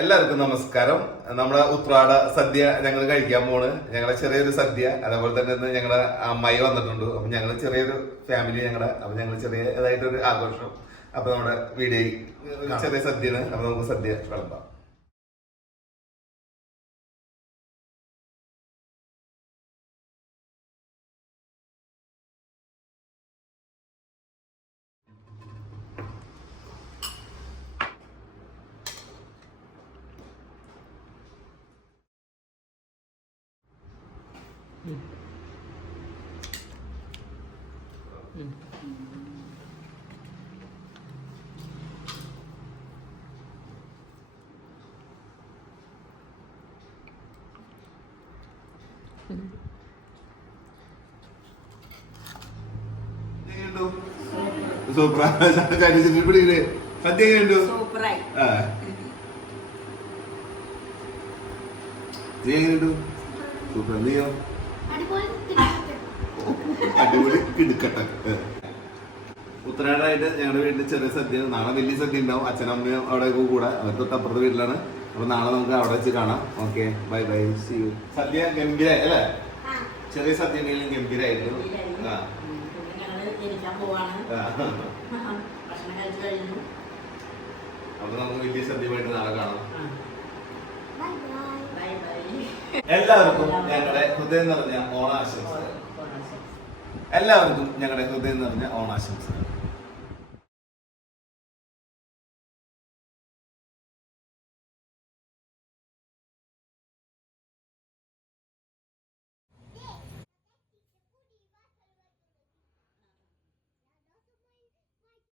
എല്ലാവർക്കും നമസ്കാരം. നമ്മുടെ ഉത്രാട സദ്യ ഞങ്ങൾ കഴിക്കാൻ പോണ്. ഞങ്ങളുടെ ചെറിയൊരു സദ്യ, അതേപോലെ തന്നെ ഞങ്ങളുടെ അമ്മായി വന്നിട്ടുണ്ട്. അപ്പൊ ഞങ്ങൾ ചെറിയൊരു ഫാമിലി അപ്പൊ ഞങ്ങൾ ചെറിയതായിട്ടൊരു ആഘോഷം. അപ്പൊ നമ്മുടെ വീഡിയോ ചെറിയ സദ്യയാണ്. അപ്പൊ നമുക്ക് സദ്യ വിളമ്പാം. സൂപ്പർ സദ്യ എങ്ങനെയുണ്ട്? എങ്ങനെയുണ്ട്? സൂപ്പർ. നീയോ? അടിപൊളി കിടുക്കട്ടെ. ഉത്തരാടായിട്ട് ഞങ്ങളുടെ വീട്ടിൽ ചെറിയ സദ്യ. നാളെ വലിയ സദ്യ ഉണ്ടാവും. അച്ഛനമ്മയും അവിടെ കൂടെ. അവർ തൊട്ടപ്പുറത്തെ വീട്ടിലാണ്. അപ്പൊ നാളെ നമുക്ക് അവിടെ വെച്ച് കാണാം. Okay, bye bye, see you. Sadya ഗംഭീരായി അല്ലേ? ചെറിയ സദ്യ ഉണ്ടെങ്കിലും ഗംഭീരായിട്ട്. അപ്പൊ നമുക്ക് വലിയ സദ്യമായിട്ട് നാളെ കാണാം. എല്ലാവർക്കും ഞങ്ങളുടെ ഹൃദയം നിറഞ്ഞ ഓണാശംസകൾ.